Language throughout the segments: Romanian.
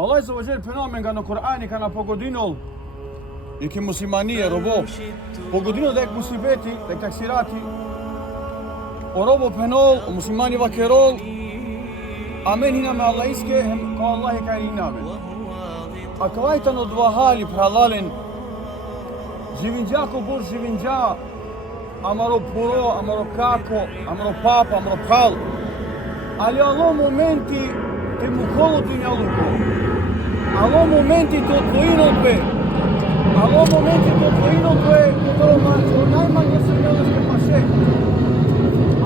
Allah Azza wa Jal fenomen nga në Kur'ani ka na pogodinol i ke muslimanie robo pogodinol dhe musibeti dhe taksirati o robo penol o muslimani vakerol amen hina me Allah iske ka Allah i ka iname a kavajta në dva hali për halalin Zhivinja ko bur zhivinja amaro puro, amaro kako, amaro papa, amaro pal ali Allah momenti te mukolo dunja luko Alo momenti të odvojinot be Alo momenti të odvojinot be Këtëro najmanje se njëllës ke pashe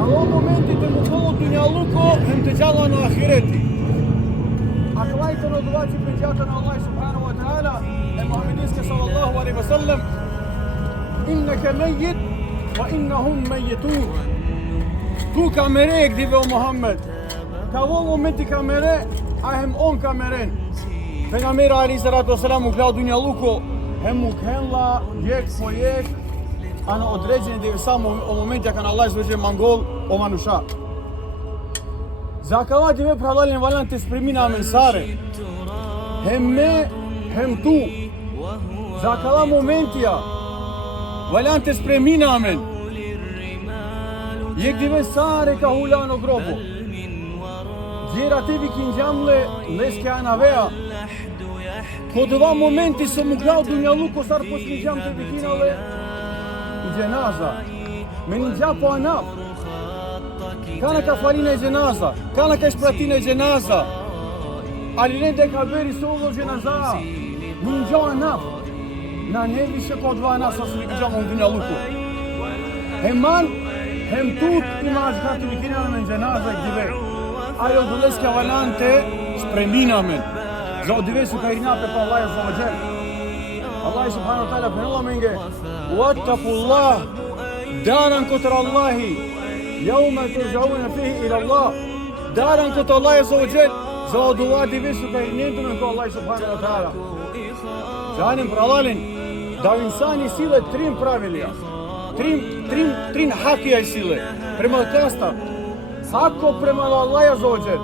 Alo momenti të mukolo dunja luko Hem të gjalla në ahireti A këlajtë në duvaci për gjatën Allah subhanahu wa ta'ala E Muhammediske sallallahu alaihi wa sallam Inneke mejit Wa innahum mejitun Tu kamere e këdive o Muhammed Ka vo momenti kamere Ahem on kameren Pejgamberi alayhi salatu wasalam u klau dunja luko hem u kenla jek po jek ana određeni dhe sa o momenti kanë Allah zvoje mangol o manusha Zakavati me pralalin valan të sprimina mensare hem me hem tu Zakava momentia valan të sprimina amen jek dhe sare ka hula në grobo Gjera të vikin gjamle leske anavea Ko dëva momenti së më glau dunja luko sarë po s'ki gjam të vikinale I gjenaza Me një gja po anaf Kana ka falina I gjenaza Kana ka shpratina I gjenaza Alinen dhe ka beri solo gjenaza Një gja anaf Na nevi shë ko dëva anaf sa së një gja më dunja luko Heman Hem tut ima ashka të vikinale me gjenaza I gjive Ajo dhuleske valante spremina men Zao divesu ka irinape pa Allah Azza wa Jal Allah subhanahu wa ta'ala për Allah menge Wattaqullah Daran këtër Allahi Jaume të rëgjaune fihi ila Allah Daran këtër Allah Azza wa Jal Zao dua divesu ka irinendu men ka Allah subhanahu wa ta'ala Gjanim për Allahin Da insani sile trim pravilja Trim hakija I sile Prema kasta Hako prema Allah Azza wa Jal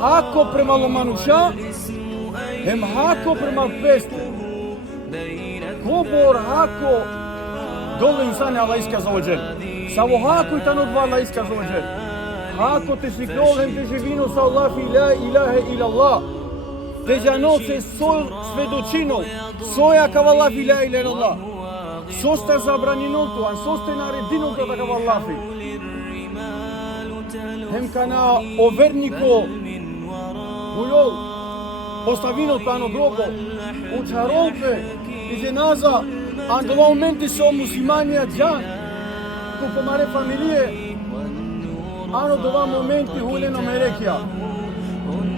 Hako prema manusha Hem hako prema peste Ko bor hako Dole insani Allah iska Azza wa Jal Savo hako I tanot va Allah iska Azza wa Jal Hako të shiknol hem të zhivinu sa Allah fi la ilahe ila Allah Të gjanot se soj svedoqino Soja ka valla fi la ilahe ila Allah Sos të zabraninol tuan Sos të naredinol të ka valla fi Hem kana overniko Bullol Postavino plano grobo U qarolpe I gjenaza Andova momenti so muslimani a gjan Ku pomare familie Ano dova momenti huleno melekja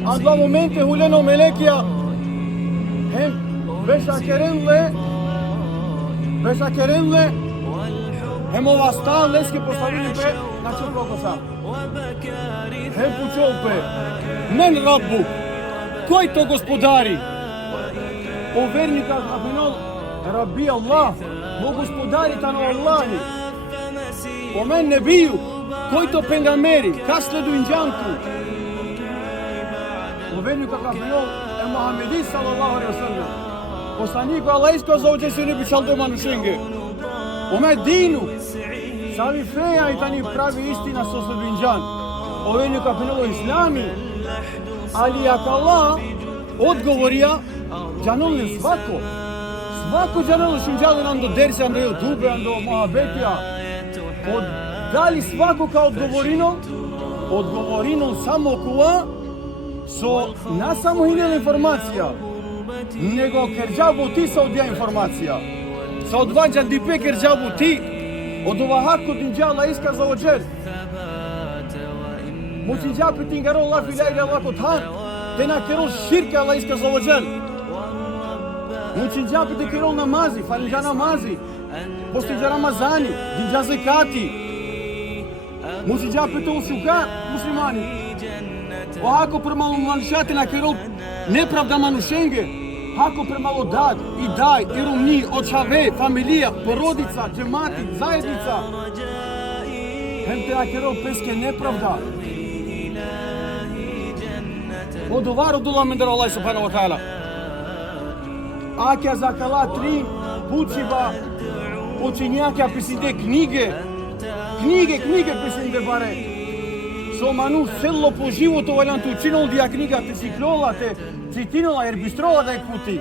Andova momenti huleno melekja Hem Vesha kerenle Hem ovastan leske postavini pe Na që prokosa Hem puqolpe Men Rabbu Koj to gospodari O vernika kapinol Rabbi Allah Mo gospodari tano Allahi O men nebiju Koj to pengameri Ka sledu injantu O vernika kapinol E Muhammedi sallallahu alaihi wasallam Poslaniku Allah isko zođe se ne bi čaldo manušenge O me dinu Savi feja I tani pravi istina so sledu injan O vernika kapinol islami Ali jak Allah odgovoria Gjanolin svako gjanolin šunđali nam do derse, nam do YouTube, nam do mohabetija Dali svako ka odgovorino samo kua So na samo hinjela informacija Nego kerđabu ti sa odja informacija Sa odvađan dipe kerđabu ti Od ova hako dinđala iskaza ođer Muçinja pitingaro Allah fi la ilaha illa Allah tan tena kero shirka Allah iska Azza wa Jal Muçinja pitingaro namazi falinja namazi postinja Ramazani dinja zakati Muçinja pitu shuka muslimani O hako për malumlanshati na kero nepravda manushenge Hako për malodad, I daj, I rumni, očave, familija, porodica, džemati, zajednica Hem te na kero peske nepravda Oduvaro dula me Allah subhanahu wa ta'ala. Akja za kala 3 puciva učenjaka pisinde knjige pisinde bare. So manu cello po životu valjam tu učinol dija knjiga te ciklola, te citinola jer bistrola da je kuti.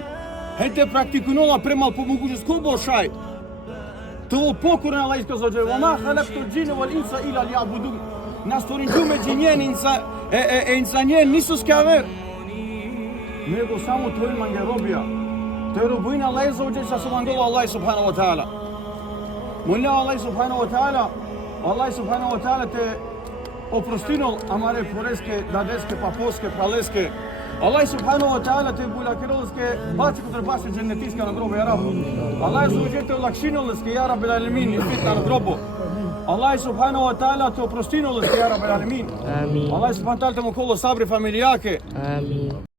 Hente praktikunola premal po mogućnost ko bo šaj. To pokorna Allah iskazao je وَمَا خَلَقْتُ الْجِنَّ وَالْإِنسَ إِلَّا لِيَعْبُدُونِ. Na stvorim džume džinjen insanjen nisu skaver. Nego samo tvoj mange robija. To je robina Allah izzawđe sa subhanallah Allah subhanahu wa ta'ala. Molim Allah subhanahu wa ta'ala, Allah subhanahu wa ta'ala te oprostinol amare poreske, dadeske, paposke, praleske. Allah subhanahu wa ta'ala te bulakirolske baci kod baše džennetiska na grobu, ja Rab. Allah izzawđe te olakšinolske, ja Rabbil Alamin, ispita na grobu. Allah subhanahu wa ta'ala te oprostinolske, ja Rabbil Alamin. Amin. Allah subhanahu wa ta'ala te mokolo sabri familjake. Amin.